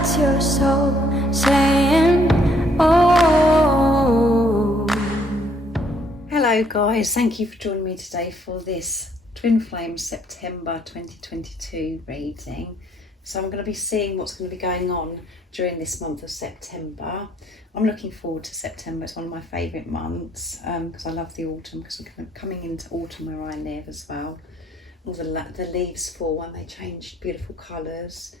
That's your soul saying, oh. Hello guys, thank you for joining me today for this Twin Flame September 2022 reading. So I'm going to be seeing what's going to be going on during this month of September. I'm looking forward to September. It's one of my favourite months because I love the autumn, because we're coming into autumn where I live as well. All the leaves fall and they change beautiful colours.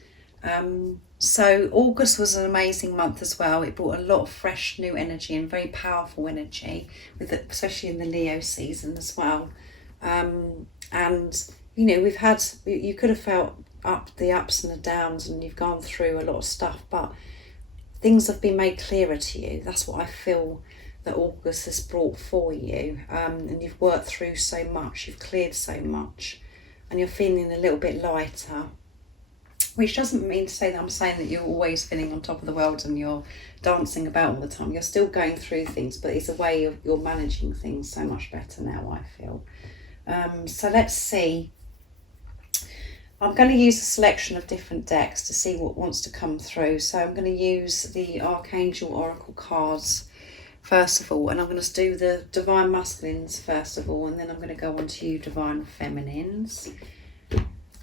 So August was an amazing month as well. It brought a lot of fresh new energy and very powerful energy, especially in the Leo season as well. And you know, you could have felt the ups and the downs, and you've gone through a lot of stuff, but things have been made clearer to you. That's what I feel that August has brought for you. And you've worked through so much, you've cleared so much, and you're feeling a little bit lighter. Which doesn't mean to say that I'm saying that you're always feeling on top of the world and you're dancing about all the time. You're still going through things, but it's a way of you're managing things so much better now, I feel. So let's see. I'm going to use a selection of different decks to see what wants to come through. So I'm going to use the Archangel Oracle cards first of all, and I'm going to do the Divine Masculines first of all, and then I'm going to go on to you Divine Feminines,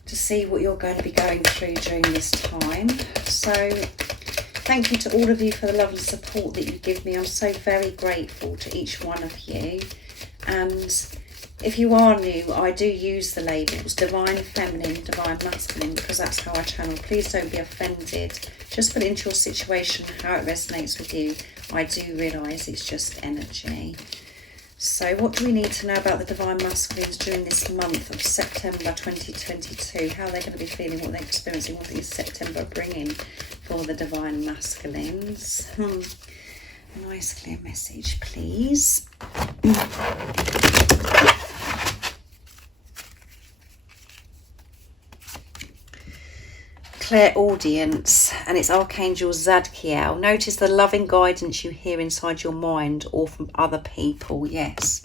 to see what you're going to be going through during this time. So thank you to all of you for the lovely support that you give me. I'm so very grateful to each one of you. And if you are new, I do use the labels Divine Feminine, Divine Masculine, because that's how I channel. Please don't be offended. Just put it into your situation, how it resonates with you. I do realise it's just energy. So what do we need to know about the Divine Masculines during this month of September 2022? How they're going to be feeling, what they're experiencing, what is September bringing for the Divine Masculines? A nice clear message, please. Clairaudience, and it's Archangel Zadkiel. Notice the loving guidance you hear inside your mind or from other people, yes.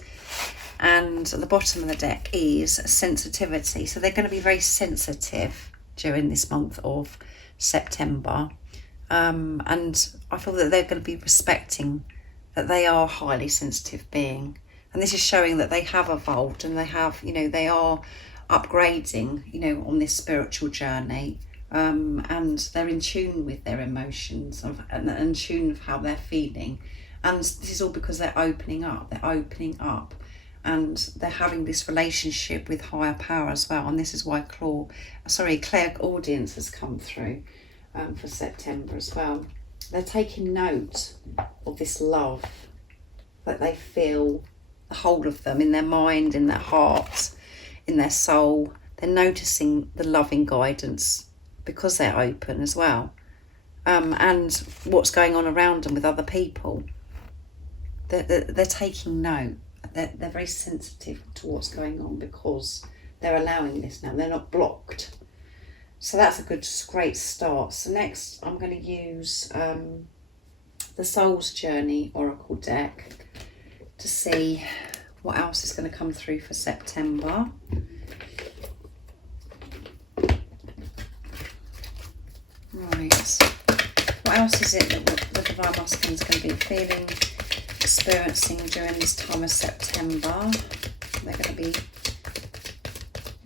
And at the bottom of the deck is sensitivity. So they're going to be very sensitive during this month of September. And I feel that they're going to be respecting that they are a highly sensitive being. And this is showing that they have evolved and they have, you know, they are upgrading, you know, on this spiritual journey. And they're in tune with their emotions and in tune with how they're feeling. And this is all because they're opening up, and they're having this relationship with higher power as well. And this is why clairaudience has come through for September as well. They're taking note of this love that they feel, the whole of them, in their mind, in their heart, in their soul. They're noticing the loving guidance because they're open as well, and what's going on around them with other people. They're taking note. They're very sensitive to what's going on because they're allowing this now. They're not blocked. So that's a great start. So next I'm going to use the Soul's Journey Oracle deck to see what else is going to come through for September. Right, what else is it that the Divine Masculine is going to be feeling, experiencing during this time of September? They're going to be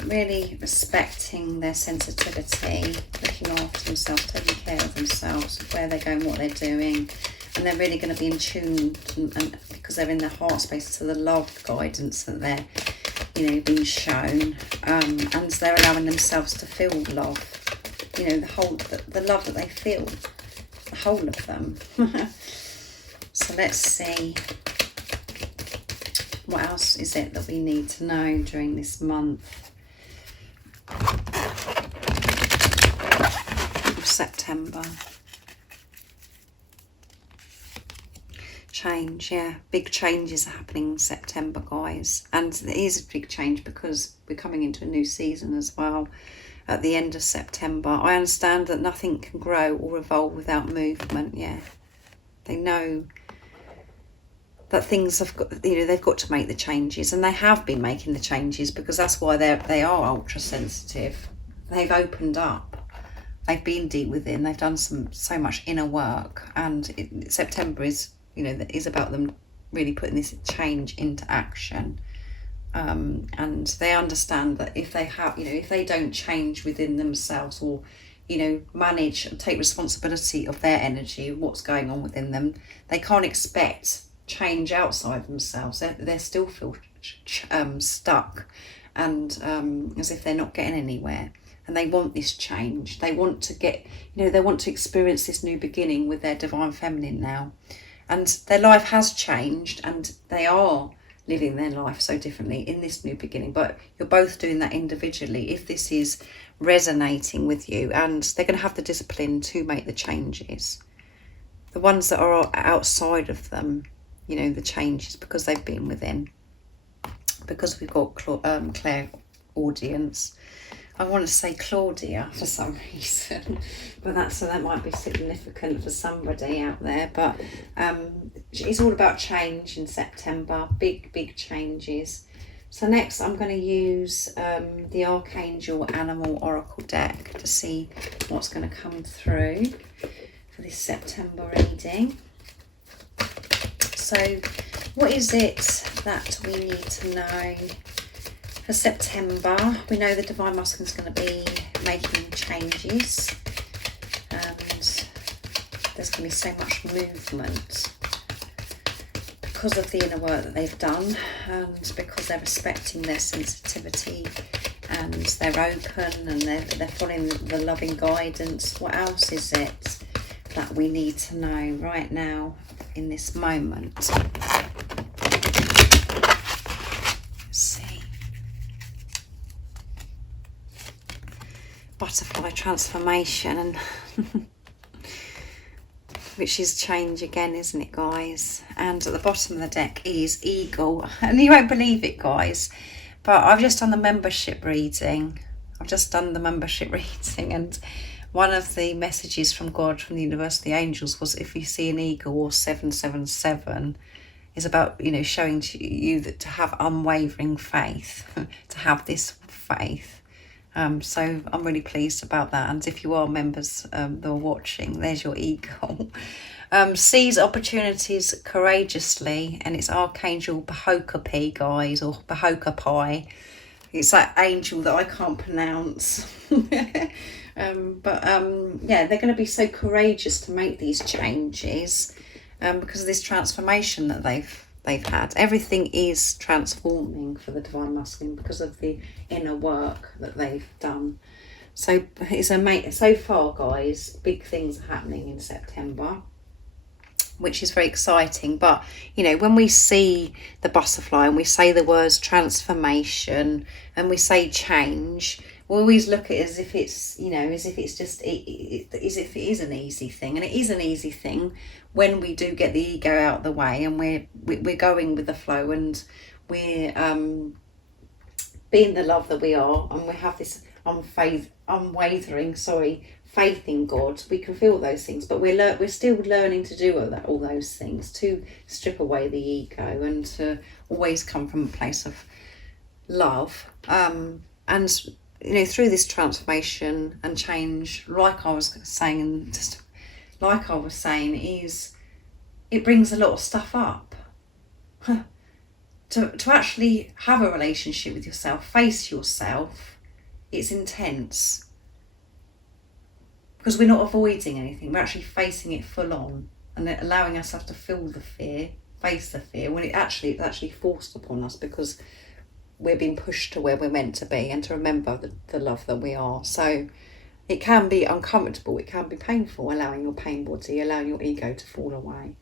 really respecting their sensitivity, looking after themselves, taking care of themselves, where they're going, what they're doing, and they're really going to be in tune, and because they're in their heart space, to the love guidance that they're, you know, being shown, and they're allowing themselves to feel love. You know, the love that they feel, the whole of them. So let's see, what else is it that we need to know during this month of September? Change, yeah, big changes are happening in September, guys, and there is a big change because we're coming into a new season as well. At the end of September, I understand that nothing can grow or evolve without movement. Yeah, they know that things have got, you know, they've got to make the changes, and they have been making the changes because that's why they are ultra sensitive. They've opened up they've been deep within. They've done so much inner work, and September is, you know, is about them really putting this change into action. And they understand that if they have, you know, if they don't change within themselves, or, you know, manage and take responsibility of their energy, what's going on within them, they can't expect change outside themselves. They still feel stuck, and as if they're not getting anywhere. And they want this change. They want to get, you know, they want to experience this new beginning with their divine feminine now. And their life has changed, and they are living their life so differently in this new beginning. But you're both doing that individually if this is resonating with you, and they're going to have the discipline to make the changes. The ones that are outside of them, you know, the changes, because they've been within. Because we've got Claire audience. I want to say Claudia for some reason, but that might be significant for somebody out there. But it's all about change in September, big changes. So next I'm going to use the Archangel Animal Oracle deck to see what's going to come through for this September reading. So what is it that we need to know for September? We know the Divine Masculine is going to be making changes, and there's going to be so much movement because of the inner work that they've done, and because they're respecting their sensitivity, and they're open, and they're following the loving guidance. What else is it that we need to know right now in this moment? Let's see. Butterfly transformation, and which is change again, isn't it, guys? And at the bottom of the deck is eagle, and you won't believe it, guys, but I've just done the membership reading. And one of the messages from God, from the universe, the angels, was if you see an eagle or 777, is about, you know, showing to you that to have unwavering faith, to have this faith. So I'm really pleased about that. And if you are members that are watching, there's your eagle. Seize opportunities courageously, and it's Archangel Bahokapi, guys, or Bahokapi. It's that angel that I can't pronounce. Yeah, they're going to be so courageous to make these changes because of this transformation that they've had. Everything is transforming for the Divine Masculine because of the inner work that they've done. So so far, guys, big things are happening in September, which is very exciting. But, you know, when we see the butterfly and we say the words transformation and we say change, we always look at it as if it's, you know, as if it's just, as if it is an easy thing. And it is an easy thing when we do get the ego out of the way, and we're going with the flow, and we're being the love that we are, and we have this unwavering faith in God. We can feel those things, but we're still learning to do all those things, to strip away the ego and to always come from a place of love. And you know, through this transformation and change, like I was saying, is it brings a lot of stuff up. To actually have a relationship with yourself, face yourself, it's intense. Because we're not avoiding anything, we're actually facing it full on, and allowing ourselves to feel the fear, face the fear, when it's actually forced upon us because we're being pushed to where we're meant to be, and to remember the love that we are. So it can be uncomfortable, it can be painful, allowing your pain body, allowing your ego to fall away,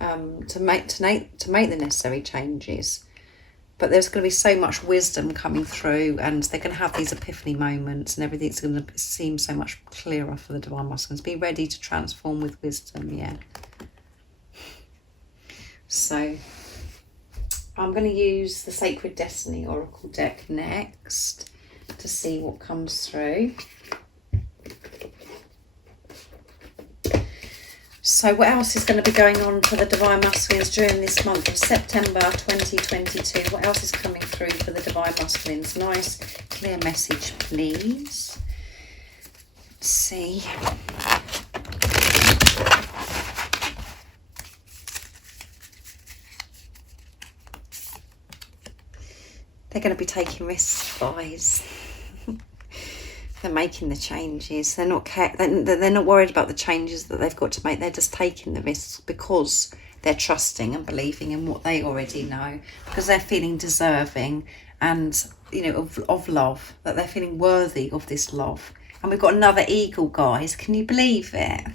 to make the necessary changes. But there's going to be so much wisdom coming through, and they're going to have these epiphany moments, and everything's going to seem so much clearer for the Divine Masculines. Be ready to transform with wisdom, yeah. So I'm going to use the Sacred Destiny Oracle deck next to see what comes through. So what else is going to be going on for the Divine Masculines during this month of September 2022? What else is coming through for the Divine Masculines? Nice, clear message, please. Let's see. They're going to be taking risks, guys. They're making the changes. They're not worried about the changes that they've got to make. They're just taking the risks because they're trusting and believing in what they already know, because they're feeling deserving and, you know, of love, that they're feeling worthy of this love. And we've got another eagle, guys. Can you believe it?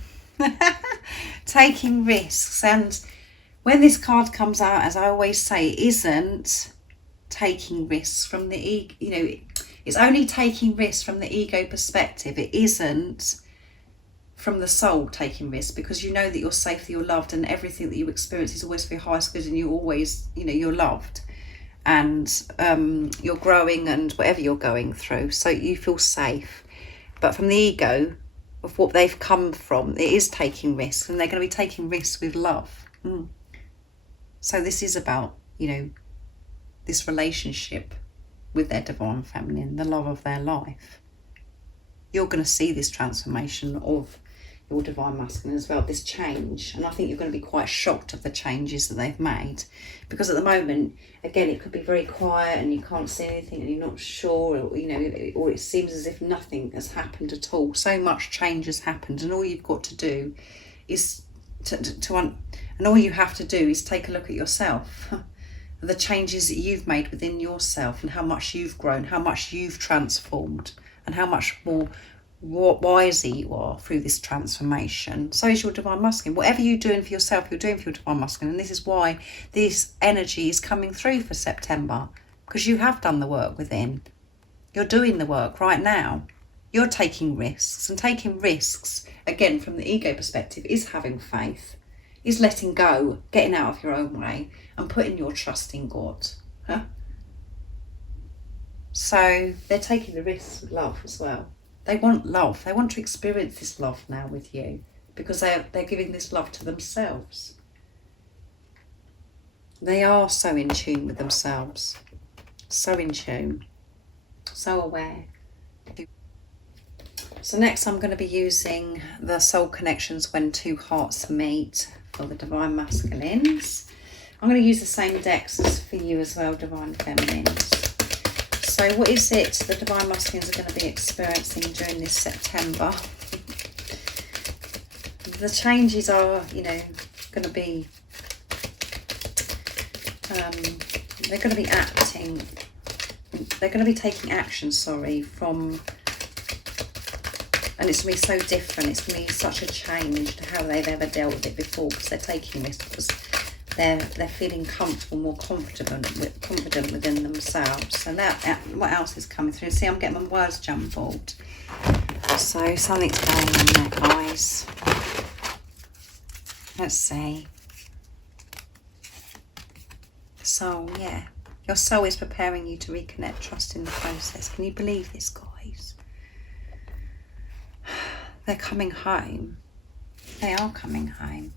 Taking risks. And when this card comes out, as I always say, it isn't taking risks from the ego, you know, it's only taking risks from the ego perspective. It isn't from the soul taking risks, because you know that you're safe, that you're loved, and everything that you experience is always for your highest good, and you always, you know, you're loved, and you're growing, and whatever you're going through, so you feel safe. But from the ego of what they've come from, it is taking risks, and they're going to be taking risks with love. So this is about, you know, this relationship with their divine feminine, the love of their life. You're going to see this transformation of your divine masculine as well, this change. And I think you're going to be quite shocked of the changes that they've made, because at the moment, again, it could be very quiet and you can't see anything and you're not sure, or, you know, or it seems as if nothing has happened at all. So much change has happened, and all you've got to do is and all you have to do is take a look at yourself. The changes that you've made within yourself, and how much you've grown, how much you've transformed, and how much more wiser you are through this transformation. So is your divine masculine. Whatever you're doing for yourself, you're doing for your divine masculine. And this is why this energy is coming through for September, because you have done the work within. You're doing the work right now. You're taking risks, and taking risks, again, from the ego perspective, is having faith, is letting go, getting out of your own way, and putting your trust in God. So they're taking the risks with love as well. They want love. They want to experience this love now with you, because they're giving this love to themselves. They are so in tune with themselves, so in tune, so aware. So next I'm going to be using the soul connections when two hearts meet for the divine masculines. I'm going to use the same decks as for you as well, divine feminines. So what is it the divine masculines are going to be experiencing during this September? The changes are, you know, going to be, they're going to be acting, they're going to be taking action, from, and it's going to be so different, it's going to be such a change to how they've ever dealt with it before, because they're taking risks, because they're feeling comfortable, more confident within themselves. So that, what else is coming through? See, I'm getting my words jumbled. So something's going on there, guys. Let's see. So yeah, your soul is preparing you to reconnect, trust in the process. Can you believe this, guys? They're coming home. They are coming home.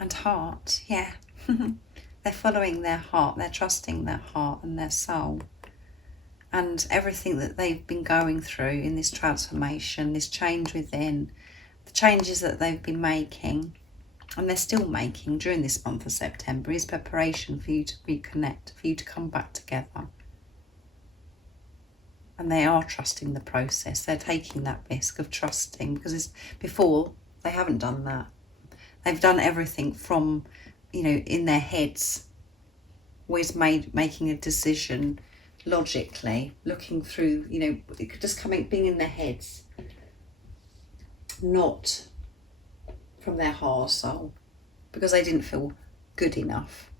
And heart, yeah. They're following their heart. They're trusting their heart and their soul. And everything that they've been going through in this transformation, this change within, the changes that they've been making, and they're still making during this month of September, is preparation for you to reconnect, for you to come back together. And they are trusting the process. They're taking that risk of trusting, because before they haven't done that. They've done everything from, you know, in their heads, always making a decision logically, looking through, you know, just being in their heads, not from their heart or soul, because they didn't feel good enough.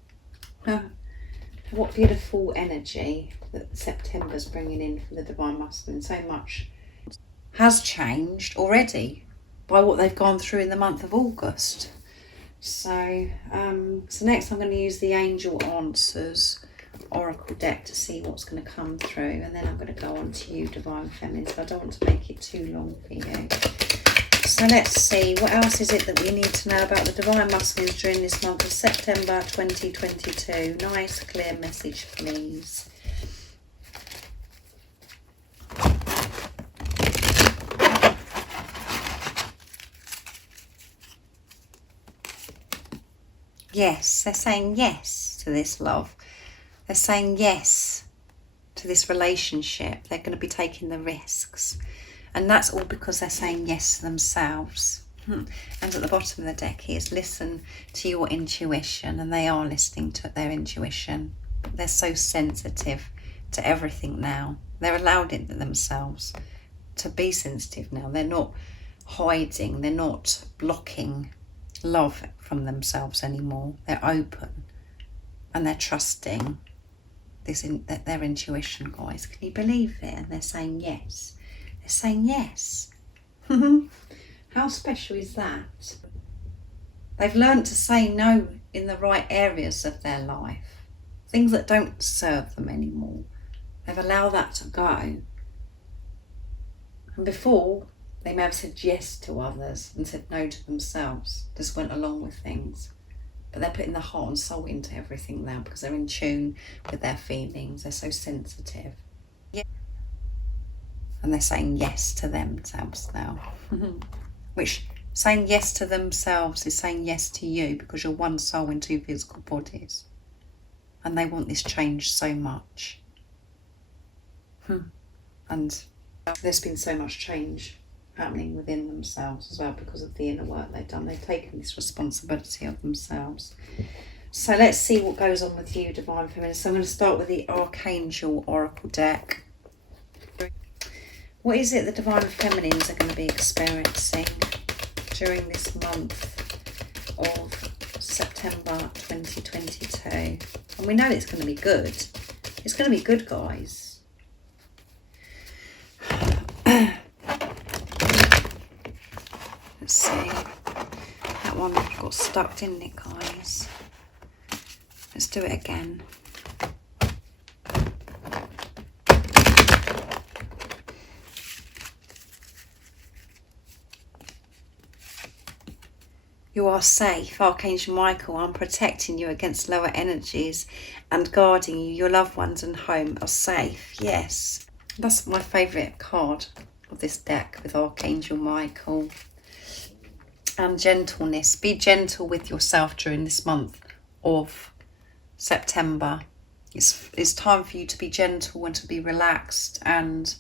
What beautiful energy that September's bringing in for the divine masculine. So much has changed already by what they've gone through in the month of August. So next I'm going to use the Angel Answers Oracle deck to see what's going to come through, and then I'm going to go on to you, divine feminine, so I don't want to make it too long for you. So let's see, what else is it that we need to know about the divine masculines during this month of September 2022? Nice clear message, please. yes. They're saying yes to this love. They're saying yes to this relationship. They're going to be taking the risks. And that's all because they're saying yes to themselves. And at the bottom of the deck is listen to your intuition. And they are listening to their intuition. They're so sensitive to everything now. They're allowed it themselves to be sensitive now. They're not hiding. They're not blocking love from themselves anymore. They're open and they're trusting their intuition, guys. Can you believe it? And they're saying yes. They're saying yes. How special is that? They've learned to say no in the right areas of their life. Things that don't serve them anymore. They've allowed that to go. And before, they may have said yes to others and said no to themselves. Just went along with things. But they're putting their heart and soul into everything now because they're in tune with their feelings. They're so sensitive. Yeah. And they're saying yes to themselves now. Which, saying yes to themselves is saying yes to you because you're one soul in two physical bodies. And they want this change so much. And there's been so much change happening within themselves as well because of the inner work they've done. They've taken this responsibility of themselves. So let's see what goes on with you, Divine Feminine. So I'm going to start with the Archangel Oracle deck. What is it the Divine Feminines are going to be experiencing during this month of September 2022? And we know it's going to be good. It's going to be good, guys. Let's see. That one got stuck, didn't it, guys? Let's do it again. You are safe, Archangel Michael. I'm protecting you against lower energies and guarding you. Your loved ones and home are safe. Yes. That's my favourite card of this deck with Archangel Michael. And gentleness. Be gentle with yourself during this month of September. It's time for you to be gentle and to be relaxed and,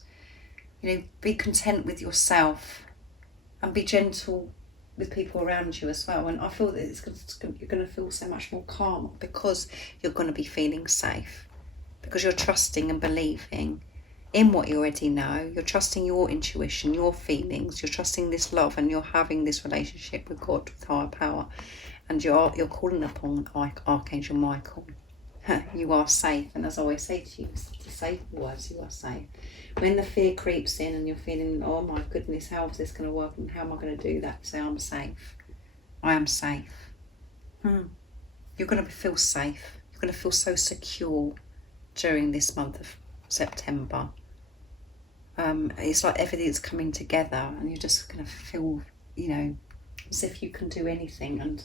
you know, be content with yourself and be gentle with people around you as well. And I feel that you're going to feel so much more calm because you're going to be feeling safe, because you're trusting and believing in what you already know. You're trusting your intuition, your feelings. You're trusting this love, and you're having this relationship with God, with higher power, and you're calling upon Archangel Michael. You are safe, and as I always say to you, the safe words, you are safe. When the fear creeps in and you're feeling, oh my goodness, how is this going to work and how am I going to do that? Say, I'm safe. I am safe. You're going to feel safe. You're going to feel so secure during this month of September. It's like everything's coming together and you're just going to feel, you know, as if you can do anything. And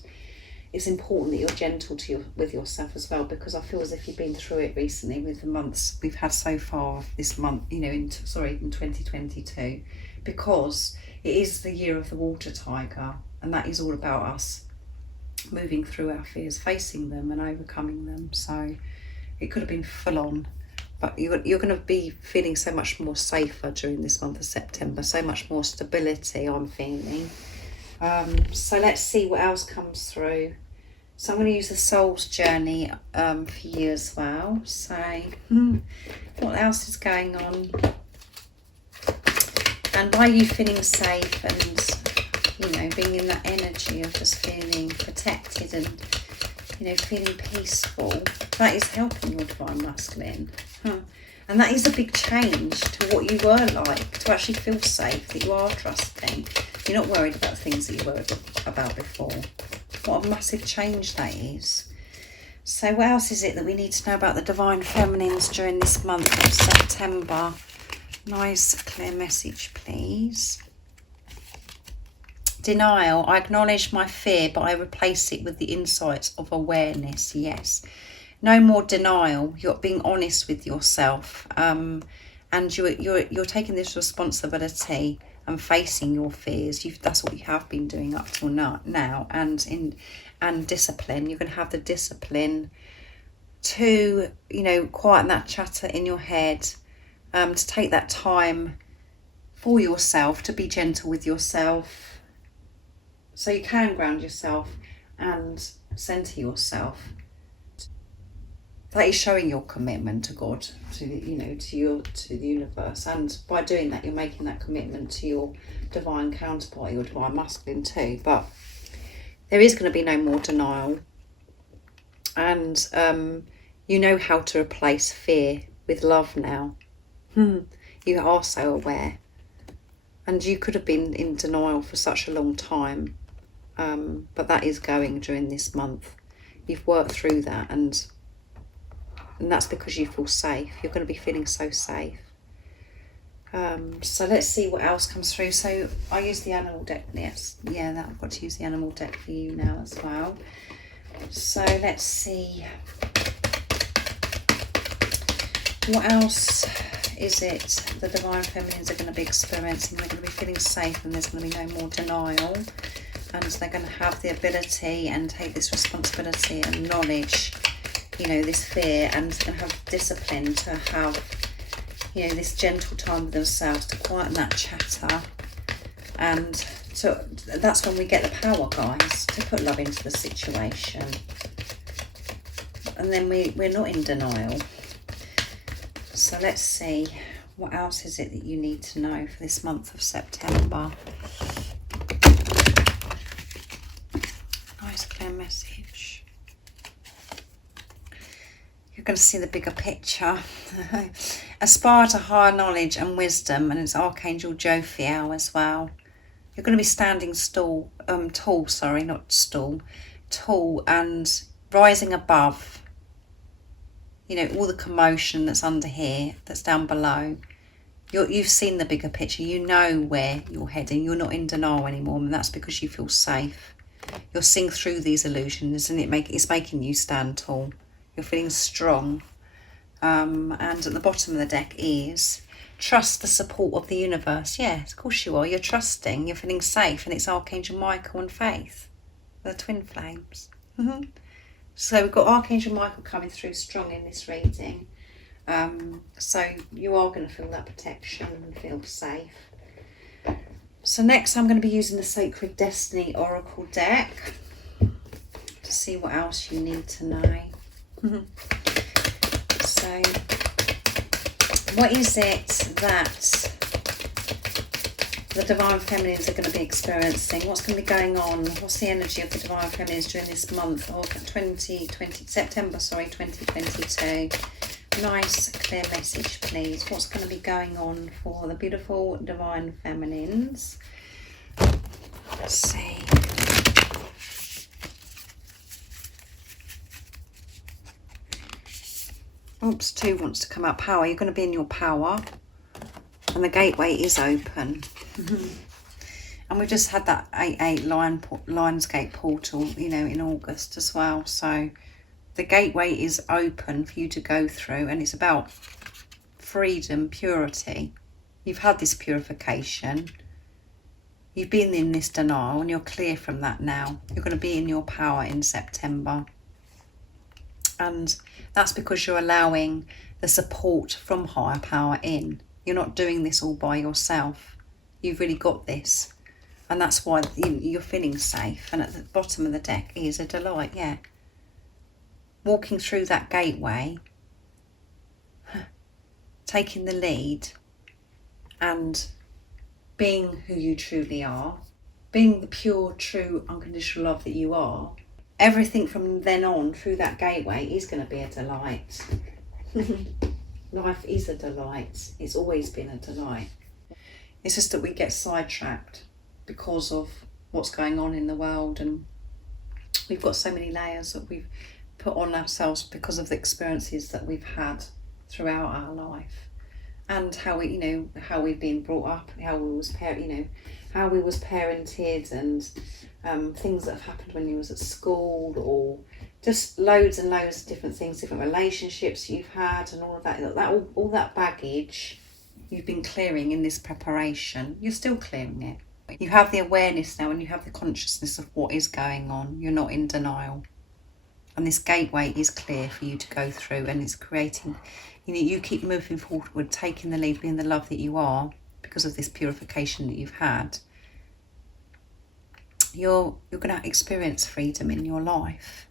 it's important that you're gentle with yourself as well, because I feel as if you've been through it recently with the months we've had so far this month, you know, in 2022, because it is the year of the water tiger, and that is all about us moving through our fears, facing them and overcoming them. So it could have been full on, but you're going to be feeling so much more safer during this month of September, so much more stability I'm feeling. So let's see what else comes through. So I'm going to use the Soul's Journey for you as well. So what else is going on? And by you feeling safe and, you know, being in that energy of just feeling protected and, you know, feeling peaceful, that is helping your Divine Masculine. And that is a big change to what you were like, to actually feel safe, that you are trusting. You're not worried about things that you were about before. What a massive change that is. So what else is it that we need to know about the Divine Feminines during this month of September? Nice clear message, please. Denial. I acknowledge my fear, but I replace it with the insights of awareness. Yes. No more denial. You're being honest with yourself, and you're taking this responsibility and facing your fears. That's what you have been doing up till now, and discipline. You're going to have the discipline to, quieten that chatter in your head, to take that time for yourself, to be gentle with yourself, so you can ground yourself and centre yourself. That is showing your commitment to God, to the universe, and by doing that, you're making that commitment to your divine counterpart, your divine masculine too. But there is going to be no more denial, and you know how to replace fear with love now. You are so aware, and you could have been in denial for such a long time, but that is going during this month. You've worked through that, and that's because you feel safe. You're going to be feeling so safe. So let's see what else comes through. So I use the animal deck. Yes, that I've got to use the animal deck for you now as well. So let's see. What else is it the divine feminines are going to be experiencing? They're going to be feeling safe, and there's going to be no more denial, and they're going to have the ability and take this responsibility and knowledge, this fear, and going to have discipline to have, this gentle time with themselves, to quieten that chatter. And so that's when we get the power, guys, to put love into the situation. And then we're not in denial. So let's see, what else is it that you need to know for this month of September? Nice clear message. You're going to see the bigger picture. Aspire to higher knowledge and wisdom, and it's Archangel Jophiel as well. You're going to be standing tall, tall, and rising above, all the commotion that's under here, that's down below. You've seen the bigger picture. You know where you're heading. You're not in denial anymore, and that's because you feel safe. You're seeing through these illusions, and it's making you stand tall. You're feeling strong. And at the bottom of the deck is trust the support of the universe. Yes, of course you are. You're trusting. You're feeling safe, and it's Archangel Michael and Faith, the twin flames. So we've got Archangel Michael coming through strong in this reading. So you are going to feel that protection and feel safe. So next I'm going to be using the Sacred Destiny Oracle deck to see what else you need to know. So what is it that the Divine Feminines are going to be experiencing? What's going to be going on? What's the energy of the Divine Feminines during this month of September 2022? Nice, clear message, please. What's going to be going on for the beautiful Divine Feminines? Let's see. Oops, 2 wants to come out. Power. You're going to be in your power. And the gateway is open. And we've just had that 8-8 Lionsgate portal, in August as well. So the gateway is open for you to go through, and it's about freedom, purity. You've had this purification. You've been in this denial, and you're clear from that now. You're going to be in your power in September. And that's because you're allowing the support from higher power in. You're not doing this all by yourself. You've really got this. And that's why you're feeling safe. And at the bottom of the deck is a delight, walking through that gateway, taking the lead, and being who you truly are, being the pure, true, unconditional love that you are. Everything from then on through that gateway is going to be a delight. Life is a delight. It's always been a delight. It's just that we get sidetracked because of what's going on in the world, and we've got so many layers that we've put on ourselves because of the experiences that we've had throughout our life, and how we've been brought up, how we was parented, and things that have happened when you was at school, or just loads and loads of different things, different relationships you've had, and all of that all that baggage you've been clearing in this preparation. You're still clearing it. You have the awareness now and you have the consciousness of what is going on. You're not in denial. And this gateway is clear for you to go through, and it's creating, you keep moving forward, taking the lead, being the love that you are because of this purification that you've had. You're going to experience freedom in your life,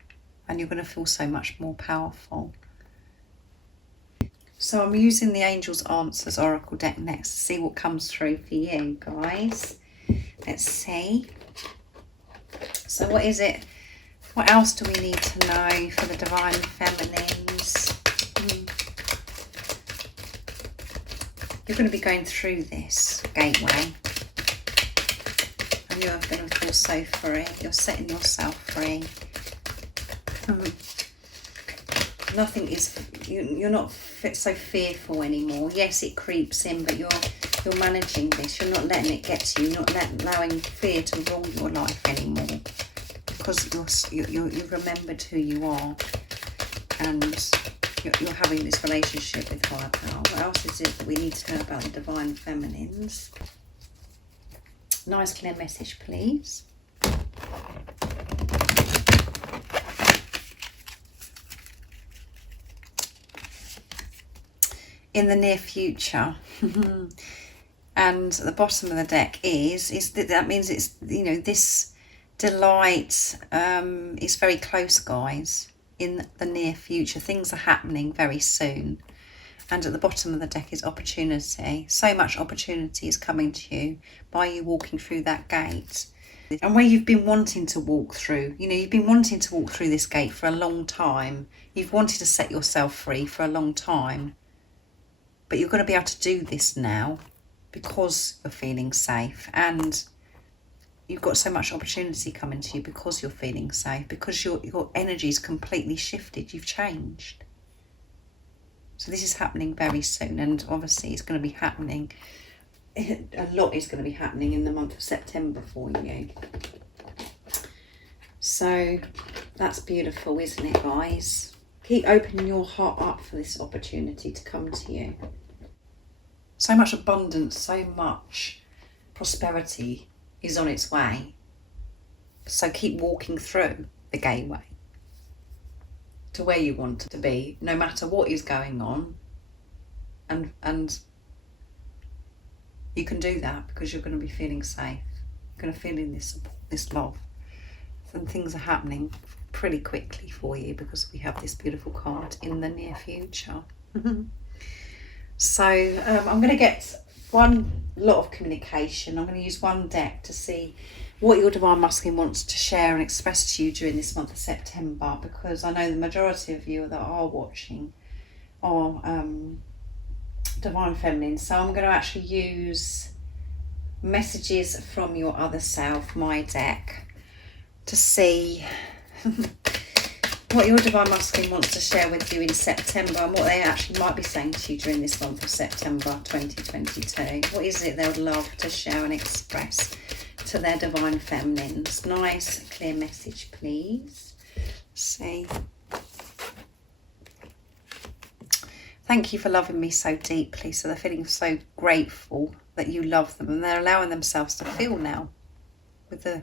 and you're going to feel so much more powerful. So I'm using the Angels Answers Oracle deck next to see what comes through for you guys. Let's see. So what is it? What else do we need to know for the Divine Feminines? You're going to be going through this gateway. And you're going to feel so free. You're setting yourself free. Nothing is, you're not so fearful anymore. Yes, it creeps in, but you're managing this. You're not letting it get to you. You're not allowing fear to rule your life anymore, because you've remembered who you are, and you're having this relationship with higher power. What else is it that we need to know about the Divine Feminines? Nice clear message, please. In the near future. And at the bottom of the deck that means it's, this delight is very close, guys. In the near future, things are happening very soon. And at the bottom of the deck is opportunity. So much opportunity is coming to you by you walking through that gate. And where you've been wanting to walk through, you've been wanting to walk through this gate for a long time. You've wanted to set yourself free for a long time. But you're going to be able to do this now because you're feeling safe, and you've got so much opportunity coming to you because you're feeling safe, because your energy's completely shifted. You've changed. So this is happening very soon, and obviously it's going to be happening. A lot is going to be happening in the month of September for you. So that's beautiful, isn't it, guys? Keep opening your heart up for this opportunity to come to you. So much abundance, so much prosperity is on its way. So keep walking through the gateway to where you want to be, no matter what is going on. And you can do that because you're going to be feeling safe. You're going to feel in this support, this love. And things are happening pretty quickly for you because we have this beautiful card in the near future. So I'm going to get one lot of communication. I'm going to use one deck to see what your Divine Masculine wants to share and express to you during this month of September, because I know the majority of you that are watching are Divine Feminine. So I'm going to actually use messages from your other self, my deck, to see what your Divine Masculine wants to share with you in September, and what they actually might be saying to you during this month of September 2022. What is it they would love to share and express to their Divine Feminines? Nice, clear message, please. See. Thank you for loving me so deeply. So they're feeling so grateful that you love them, and they're allowing themselves to feel now with the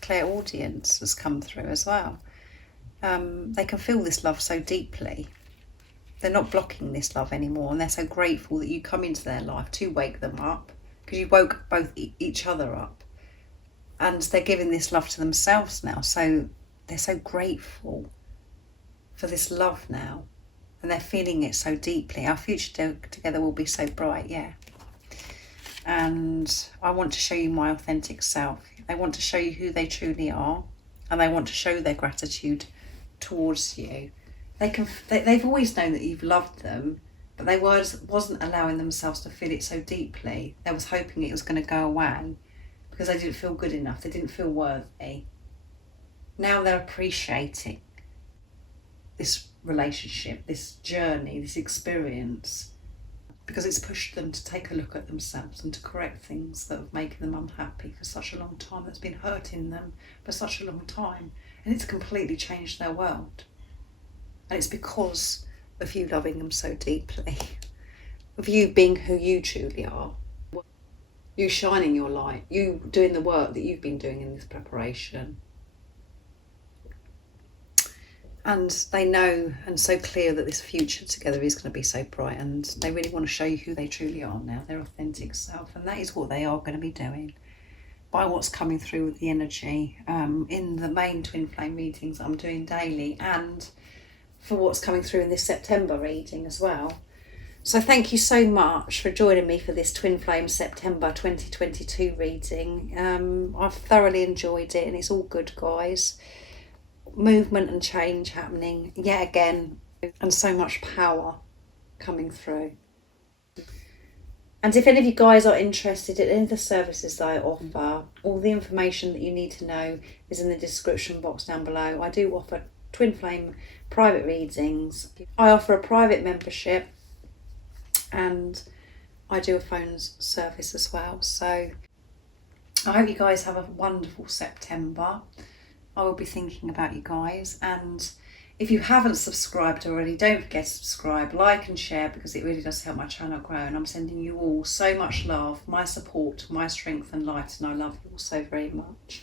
clairaudience has come through as well. They can feel this love so deeply. They're not blocking this love anymore, and they're so grateful that you come into their life to wake them up, because you woke both each other up, and they're giving this love to themselves now. So they're so grateful for this love now, and they're feeling it so deeply. Our future together will be so bright, yeah. And I want to show you my authentic self. I want to show you who they truly are, and I want to show their gratitude towards you. They've always known that you've loved them, but they wasn't allowing themselves to feel it so deeply. They was hoping it was going to go away because they didn't feel good enough. They didn't feel worthy. Now they're appreciating this relationship, this journey, this experience, because it's pushed them to take a look at themselves and to correct things that have made them unhappy for such a long time, that's been hurting them for such a long time. And it's completely changed their world. And it's because of you loving them so deeply. of you being who you truly are, you shining your light, you doing the work that you've been doing in this preparation. And they know and so clear that this future together is going to be so bright, and they really want to show you who they truly are now, their authentic self. And that is what they are going to be doing by what's coming through with the energy in the main twin flame readings I'm doing daily, and for what's coming through in this September reading as well. So thank you so much for joining me for this Twin Flame September 2022 reading. I've thoroughly enjoyed it, and it's all good, guys. Movement and change happening yet again, and so much power coming through. And if any of you guys are interested in any of the services that I offer, all the information that you need to know is in the description box down below. I do offer Twin Flame private readings. I offer a private membership, and I do a phones service as well. So I hope you guys have a wonderful September. I will be thinking about you guys, and if you haven't subscribed already, don't forget to subscribe, like and share, because it really does help my channel grow. And I'm sending you all so much love, my support, my strength and light, and I love you all so very much.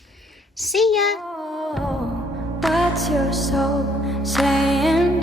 See ya! Oh, what's your soul saying?